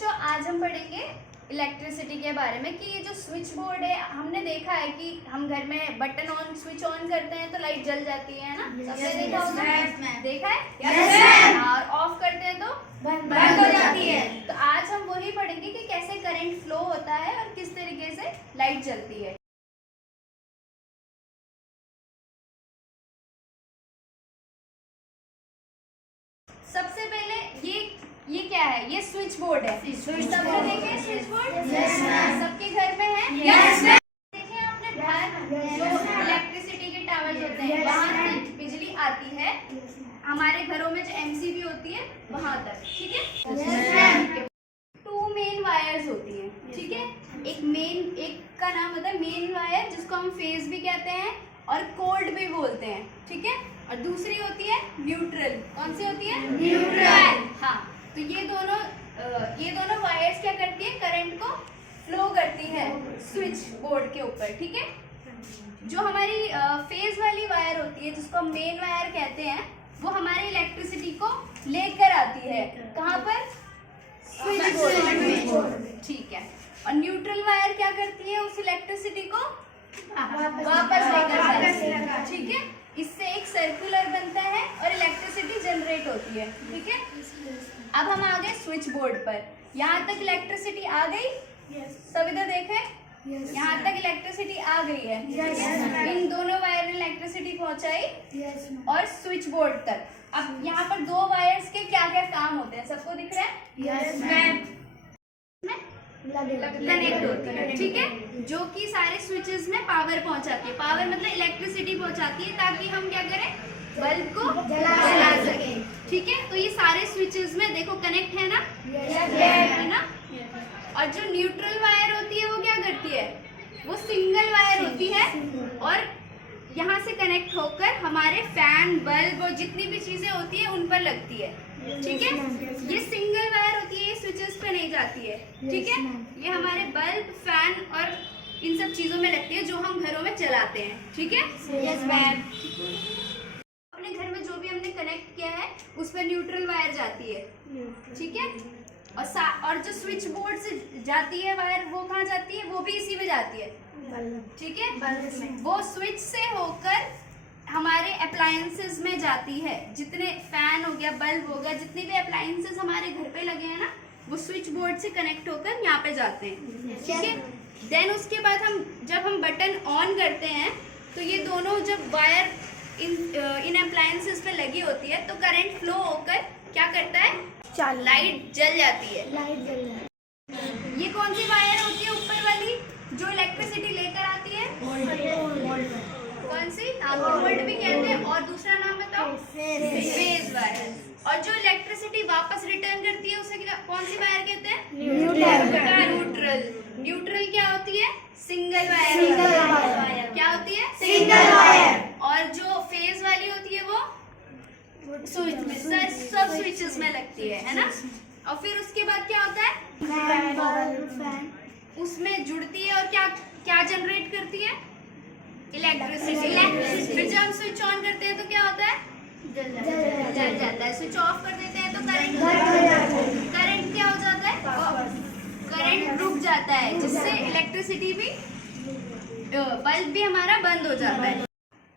बच्चों आज हम पढ़ेंगे इलेक्ट्रिसिटी के बारे में कि ये जो स्विच बोर्ड है, हमने देखा है कि हम घर में बटन ऑन स्विच ऑन करते हैं तो लाइट जल जाती है ना। सबने देखा होगा, देखा है। और ऑफ करते हैं तो बंद हो जाती है। तो आज हम वही पढ़ेंगे कि कैसे करंट फ्लो होता है और किस तरीके से लाइट जलती है। सबसे पहले ये क्या है? ये स्विच बोर्ड है। सबने देखे स्विच बोर्ड? सबके घर में है। देखिए आपने बाहर जो इलेक्ट्रिसिटी के टावर्स होते हैं वहाँ से बिजली आती है हमारे घरों में, जो एमसीबी होती है वहां तक, ठीक है। 2 मेन वायर्स होती है, ठीक है। एक का नाम होता है मेन वायर, जिसको हम फेज भी कहते हैं और कोल्ड भी बोलते हैं, ठीक है। और दूसरी होती है न्यूट्रल। कौन सी होती है? न्यूट्रल। हाँ, तो ये दोनों वायर्स क्या करती है? करंट को फ्लो करती है स्विच बोर्ड के ऊपर, ठीक है। जो हमारी फेज वाली वायर होती है, जिसको हम मेन वायर कहते हैं, वो हमारी इलेक्ट्रिसिटी को लेकर आती है। कहाँ पर? स्विच बोर्ड, ठीक है। और न्यूट्रल वायर क्या करती है? उस इलेक्ट्रिसिटी को वापस लेकर जाती है, ठीक है। इससे एक सर्कुलर बनता है और इलेक्ट्रिसिटी जनरेट होती है, ठीक है। अब हम आ गए स्विच बोर्ड पर। यहाँ तक इलेक्ट्रिसिटी आ गई? सब इधर देखें, यहाँ तक इलेक्ट्रिसिटी आ गई है। इन दोनों वायर ने इलेक्ट्रिसिटी पहुंचाई और स्विच बोर्ड तक। अब यहाँ पर 2 वायर्स के क्या क्या काम होते हैं, सबको दिख रहा है? कनेक्ट होती है, ठीक है, जो कि सारे स्विचेस में पावर पहुंचाती है। पावर मतलब इलेक्ट्रिसिटी पहुंचाती है ताकि हम क्या करें? बल्ब को जला सकें, ठीक है। तो ये सारे स्विचेस में देखो कनेक्ट है ना, है ना। और जो न्यूट्रल वायर होती है वो क्या करती है? वो सिंगल वायर होती है और यहाँ से कनेक्ट होकर हमारे फैन, बल्ब और जितनी भी चीजें होती है उन पर लगती है, ठीक है। ये सिंगल वायर होती है, ये स्विचेस पे नहीं जाती है, ठीक है। ये हमारे बल्ब, फैन और इन सब चीजों में लगती है जो हम घरों में चलाते हैं, ठीक है। अपने घर में जो भी हमने कनेक्ट किया है उस पर न्यूट्रल वायर जाती है, ठीक है। और जो स्विच बोर्ड से जाती है वायर, वो कहाँ जाती है? वो भी इसी में जाती है, ठीक है। वो स्विच से होकर हमारे अप्लायंसेस में जाती है। जितने फैन हो गया, बल्ब हो गया, जितने भी अप्लायंसेस हमारे घर पे लगे हैं ना, वो स्विच बोर्ड से कनेक्ट होकर यहाँ पे जाते हैं, ठीक है। देन उसके बाद जब हम बटन ऑन करते हैं तो ये दोनों जब वायर इन अप्लायंसेस पे लगी होती है तो करंट फ्लो होकर क्या करता है? लाइट जल जाती है। ये कौन सी वायर होती है ऊपर वाली जो इलेक्ट्रिसिटी लेकर आती है? कौन सी? वोल्ट भी कहते हैं। और दूसरा नाम बताओ? Phase wire. और जो इलेक्ट्रिसिटी वापस रिटर्न करती है उसे कौन सी वायर कहते हैं? न्यूट्रल। न्यूट्रल क्या होती है? Single wire. क्या होती है? Single wire. और जो फेज वाली होती है वो स्विच में, सब स्विचेस में लगती है ना। और फिर उसके बाद क्या होता है? फैन उसमें जुड़ती है और क्या जनरेट करती है? इलेक्ट्रिसिटी। फिर जब हम स्विच ऑन करते हैं तो क्या होता है? जल जाता है। स्विच ऑफ कर देते हैं तो करंट क्या हो जाता है? करंट रुक जाता है, जिससे इलेक्ट्रिसिटी भी, बल्ब भी हमारा बंद हो जाता है।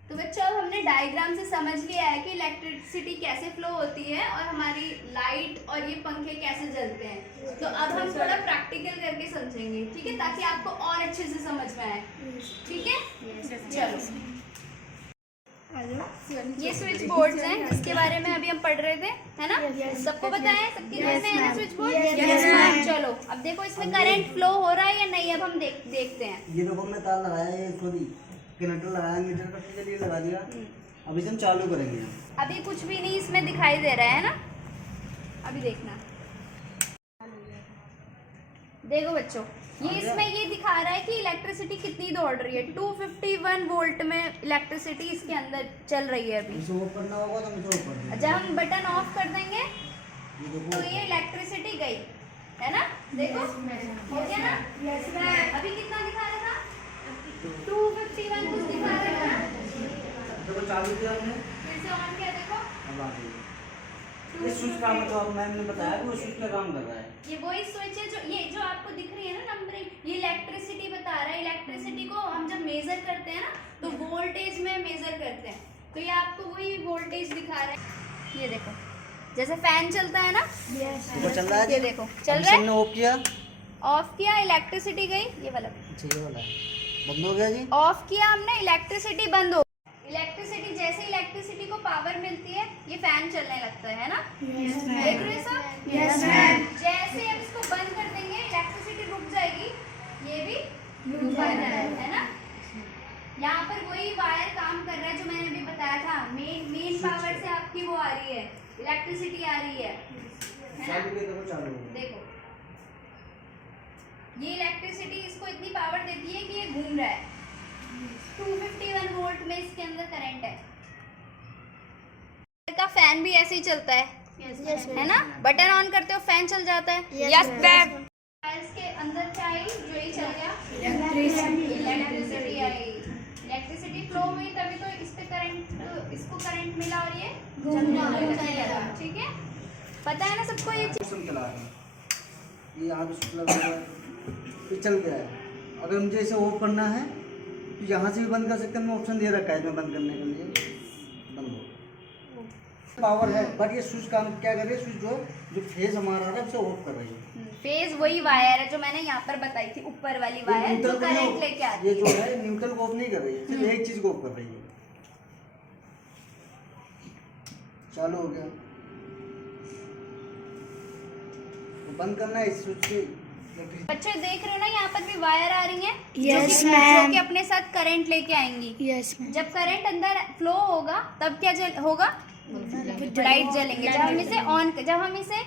तो बच्चों अब हमने डायग्राम से समझ लिया है कि इलेक्ट्रिसिटी कैसे फ्लो होती है और हमारी लाइट और ये पंखे कैसे जलते हैं। तो अब हम थोड़ा प्रैक्टिकल करके समझेंगे, ठीक है, ताकि आपको और अच्छे से समझ में आए, ठीक है। चलो, ये स्विच बोर्ड्स हैं जिसके बारे में अभी हम पढ़ रहे थे, है ना। सबको बताया? सबके घर में है ना स्विच बोर्ड? चलो अब देखो इसमें करंट फ्लो हो रहा है या नहीं, अब हम देखते हैं। ये देखो हमने तार लगाया है, कनेक्टर लगाया, मीटर का के लिए लगा दिया। अब इसे हम चालू करेंगे। अभी कुछ भी नहीं इसमें दिखाई दे रहा है ना, अभी देखना। देखो बच्चों, ये इसमें ये दिखा रहा है कि इलेक्ट्रिसिटी कितनी दौड़ रही है। 251 वोल्ट में इलेक्ट्रिसिटी इसके अंदर चल रही है अभी। करना होगा तो जब हम बटन ऑफ कर देंगे तो ये इलेक्ट्रिसिटी गई, है ना। देखो हो गया ना। अभी कितना दिखा रहा था? 251 कुछ दिखा रहा था ना। देखो चालू किया हमने, फिर से ऑन किया, देखो अब आ गई। ये स्विच का मतलब मैम ने बताया कि वो स्विच का काम कर रहा है। ये वही स्विच है जो आपको दिख रही है ना नंबरिंग, ये इलेक्ट्रिसिटी बता रहा है। इलेक्ट्रिसिटी को हम जब मेजर करते हैं ना तो वोल्टेज में मेजर करते हैं, तो ये आपको वही वोल्टेज दिखा रहा है। ये देखो जैसे फैन चलता है ना, वो चल रहा है। ये देखो चल रहा है। ऑफ किया, ऑफ किया, इलेक्ट्रिसिटी गई, ये वाला ये वाला बंद हो गया जी। ऑफ किया हमने, इलेक्ट्रिसिटी बंद हो। इलेक्ट्रिसिटी जैसे इलेक्ट्रिसिटी को पावर मिलती है ये फैन चलने लगता है ना। देख रहे हो सब? जैसे हम इसको बंद कर देंगे इलेक्ट्रिसिटी रुक जाएगी, ये भी रुक जाएगा, है ना। यहाँ पर वही वायर काम कर रहा है जो मैंने अभी बताया था। मेन पावर से आपकी वो आ रही है, इलेक्ट्रिसिटी आ रही है ना। देखो ये इलेक्ट्रिसिटी इसको इतनी पावर देती है कि ये घूम रहा है। 251 वोल्ट में इसके अंदर करंट है। का फैन भी ऐसे ही चलता है, है ना। बटन ऑन करते हो फैन चल जाता है। Yes ma'am. इसके अंदर क्या आई, जो ये चल गया, इलेक्ट्रिसिटी आई। इलेक्ट्रिसिटी फ्लो हुई तभी तो इस पे करंट, तो इसको करंट मिला और ये चलेगा। ठीक है, पता है ना सबको ये चीज। चला है ये, यहाँ पे स्विच लगा हुआ है, ये चल गया है। अगर मुझे इसे ऑफ करना है तो यहाँ से भी बंद कर सकते हैं। मैं ऑप्शन दे रखा है इसमें बंद करने के लिए, बंद हो पावर है। बट ये स्विच काम क्या कर रही है, स्विच जो फेज हमारा है उसे ऑफ कर रही है। फेज वही वायर है जो मैंने यहाँ पर बताई थी, ऊपर वाली वायर जो करंट लेके आती है। ये जो है न्यूट्रल को ऑफ नहीं कर रही है, सिर्फ एक चीज को ऑफ कर रही है। चालू हो गया, तो बंद करना है इस स्विच से। बच्चे देख रहे हो ना, यहाँ पर भी वायर आ रही हैं Yes, जो ma'am. कि अपने साथ करंट लेके आएंगी। Yes ma'am. जब करंट अंदर फ्लो होगा तब क्या होगा, लाइट जलेंगे। जब हम इसे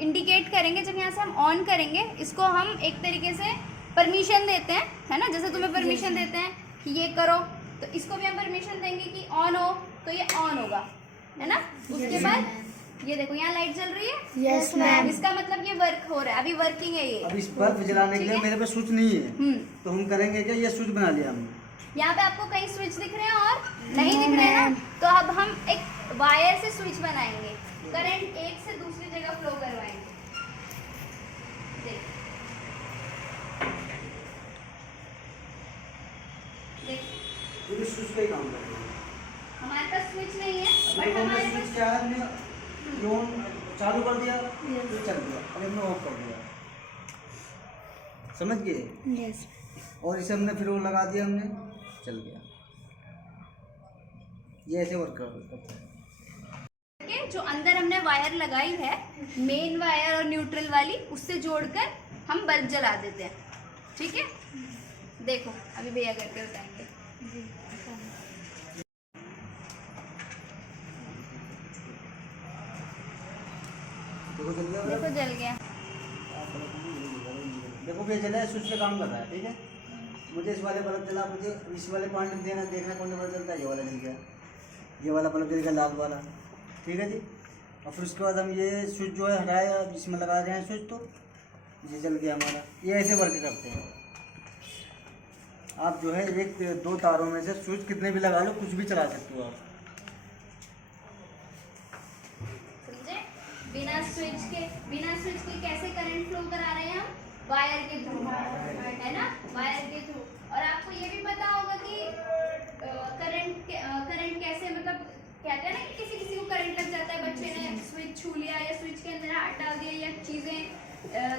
इंडिकेट करेंगे, जब यहाँ से हम ऑन करेंगे, इसको हम एक तरीके से परमिशन देते हैं, है ना। जैसे तुम्हें परमिशन देते हैं कि ये करो, तो इसको भी हम परमिशन देंगे कि ऑन हो, तो ये ऑन होगा, है ना। उसके बाद ये देखो यहाँ लाइट जल रही है। Yes ma'am. इसका मतलब ये वर्क हो रहा है, अभी वर्किंग है ये। अब इस बल्ब जलाने के लिए मेरे पे स्विच नहीं है, तो हम करेंगे क्या, ये स्विच बना लिया हमने। यहाँ पे आपको कई स्विच दिख रहे हैं और नहीं दिख रहे हैं ना, तो अब हम एक वायर से स्विच बनाएंगे, करंट एक से दूसरी जगह फ्लो करवाएंगे। ये भी स्विच का ही काम करेगा। हमारे पास स्विच नहीं है, बट देखो हमारे मैं स्विच पास क्या है, हमने ये ऑन चालू कर दिया तो चल गया, अब हमने ऑफ कर दिया, समझ गए। यस। और इसे हमने फिर वो लगा दिया, हमने चल गया। ये ऐसे वर्क करता है। जो अंदर हमने वायर लगाई है, मेन वायर और न्यूट्रल वाली, उससे जोड़कर हम बल्ब जला देते हैं। ठीक है, देखो अभी भैया करके बताएंगे। देखो जल गया। देखो ये चला है, स्विच पे काम कर रहा है। ठीक है, मुझे इस वाले बल्ब जला, मुझे इस वाले पॉइंट देना, देखना कौन सा बल्ब जलता है। ये वाला जल गया, ये वाला बल्ब जल गया, लाल वाला। ठीक है जी। और फिर उसके बाद हम ये स्विच जो है हटाया, इसमें लगा रहे हैं स्विच, तो ये जल गया हमारा। ये ऐसे वर्क करते हैं। आप जो है एक दो तारों में से स्विच कितने भी लगा लो, कुछ भी चला सकते हो आप। समझे? बिना स्विच के कैसे करंट फ्लो करा रहे हैं हम, वायर के थ्रू, है ना, वायर के थ्रू। और आपको ये भी पता होगा कि करंट कैसे, मतलब कहते हैं ना कि किसी को करंट लग जाता है, बच्चे ने स्विच छू लिया या स्विच के अंदर हाथ डाल दिया या चीज़ें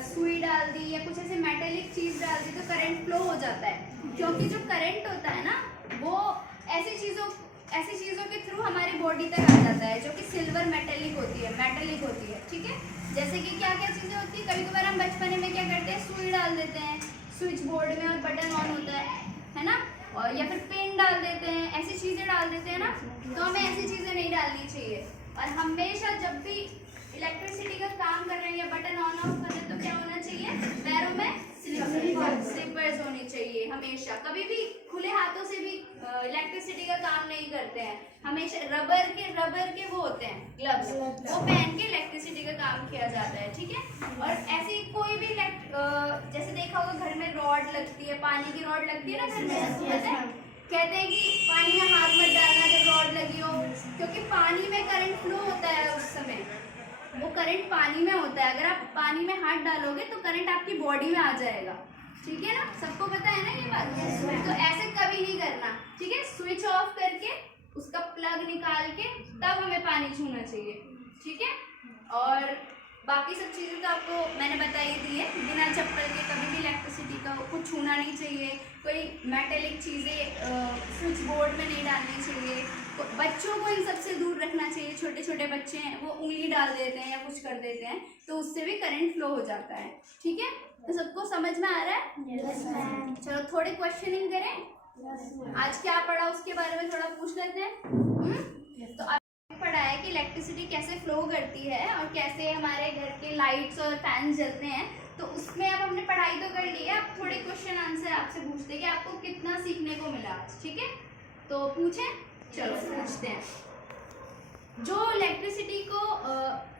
सुई डाल दी या कुछ ऐसे मेटेलिक चीज़ डाल दी, तो करंट फ्लो हो जाता है। क्योंकि जो करंट होता है ना, वो ऐसी चीज़ों के थ्रू हमारी बॉडी तक आ जाता है, जो कि सिल्वर मेटेलिक होती है। ठीक है, जैसे कि क्या क्या चीज़ें होती है, कभी कभार हम बचपने में क्या करते हैं, सुई डाल देते हैं स्विच बोर्ड में और बटन ऑन होता है ना, और या फिर पिन डाल देते हैं, ऐसी चीज़ें डाल देते हैं ना। तो हमें ऐसी चीज़ें नहीं डालनी चाहिए। और हमेशा जब भी इलेक्ट्रिसिटी का काम कर रहे हैं या बटन ऑन ऑफ कर रहे हैं, तो क्या होना चाहिए, पैरों में स्लीपर्स होनी चाहिए हमेशा। कभी भी खुले हाथों से भी इलेक्ट्रिसिटी का काम नहीं करते हैं। हमेशा रबर के वो होते हैं ग्लव्स, वो पहन के इलेक्ट्रिसिटी का काम किया जाता है। ठीक है, और ऐसी कोई भी जैसे देखा होगा घर में रॉड लगती है, पानी की रॉड लगती है ना घर में, कहते हैं कि पानी में हाथ मत डालना जब रॉड लगी हो, क्योंकि पानी में करंट फ्लो होता है उस समय, वो करंट पानी में होता है, अगर आप पानी में हाथ डालोगे तो करंट आपकी बॉडी में आ जाएगा, ठीक है ना, सबको पता है ना ये बात। तो ऐसे कभी नहीं करना, ठीक है, स्विच ऑफ करके उसका प्लग निकाल के तब हमें पानी छूना चाहिए, ठीक है। और बाकी सब चीज़ें तो आपको मैंने बताई दी है, बिना चप्पल के कभी भी इलेक्ट्रिसिटी का कुछ छूना नहीं चाहिए, कोई मेटेलिक चीज़ें स्विच बोर्ड में नहीं डालनी चाहिए, बच्चों को इन सबसे दूर रखना चाहिए। छोटे छोटे बच्चे हैं वो उंगली डाल देते हैं या कुछ कर देते हैं तो उससे भी करंट फ्लो हो जाता है, ठीक है। तो सबको समझ में आ रहा है? Yes ma'am. चलो थोड़ी क्वेश्चनिंग करें, आज क्या पढ़ा उसके बारे में थोड़ा पूछ लेते हैं। तो आपने पढ़ा है कि इलेक्ट्रिसिटी कैसे फ्लो करती है और कैसे हमारे घर के लाइट्स और फैंस जलते हैं, तो उसमें अब हमने पढ़ाई तो कर ली है, अब थोड़े क्वेश्चन आंसर आपसे पूछते हैं कि आपको कितना सीखने को मिला आज, ठीक है। तो पूछें, चलो पूछते हैं। जो इलेक्ट्रिसिटी को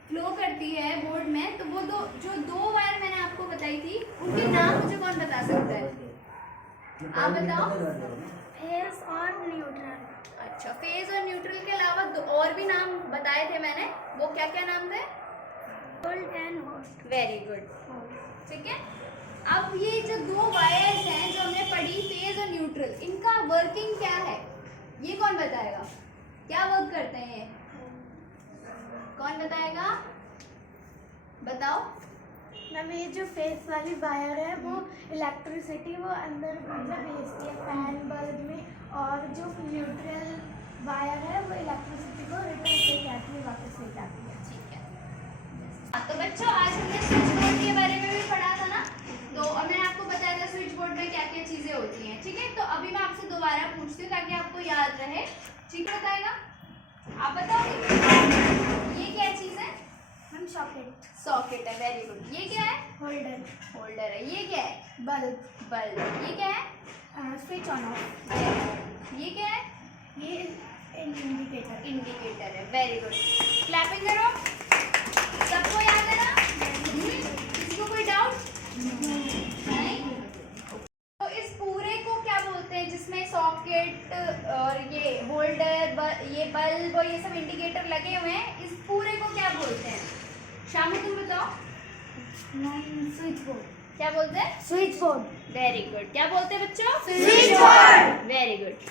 फ्लो करती है बोर्ड में, तो वो दो वायर मैंने आपको बताई थी, उनके नाम मुझे कौन बता सकता है? आप बताओ। फेज और न्यूट्रल। अच्छा, फेज और न्यूट्रल के अलावा दो और भी नाम बताए थे मैंने, वो क्या क्या नाम थे? Cold and hot. Very good, ठीक है। अब ये जो दो वायर्स हैं जो हमने पढ़ी, फेज और न्यूट्रल, इनका वर्किंग क्या है ये कौन बताएगा? क्या वर्क करते हैं ये? कौन बताएगा? बताओ। मैम ये जो फेस वाली वायर है वो इलेक्ट्रिसिटी वो अंदर मतलब भेजती है फैन बल्ब में, और जो न्यूट्रल वायर है वो इलेक्ट्रिसिटी को रिटर्न लेके आती है, वापस लेके आती है। ठीक है। तो बच्चों आज हमने स्विच बोर्ड के बारे में भी पढ़ा था ना, तो अब मैंने आपको बताया था स्विच बोर्ड में क्या क्या चीजें होती हैं, ठीक है। तो अभी मैं आपसे दोबारा पूछती हूँ ताकि आपको याद रहे, ठीक है। बताएगा, आप बताओगे ये क्या चीज है? Ma'am socket. सॉकेट है, वेरी गुड। ये क्या है? होल्डर। होल्डर है। ये क्या है? बल्ब। बल्ब। ये क्या है? Switch on off. ये क्या है? ये इंडिकेटर। इंडिकेटर है, वेरी गुड। क्लैपिंग करो, सबको याद है ना? किसी को कोई डाउट नहीं? तो इस पूरे को क्या बोलते हैं जिसमें सॉकेट और ये होल्डर, ये बल्ब और ये सब इंडिकेटर लगे हुए हैं, इस पूरे को क्या बोलते हैं? शामी तुम बताओ। Switch board. क्या बोलते हैं? Switch board. Very good. क्या बोलते हैं बच्चों? Switch board. Very good.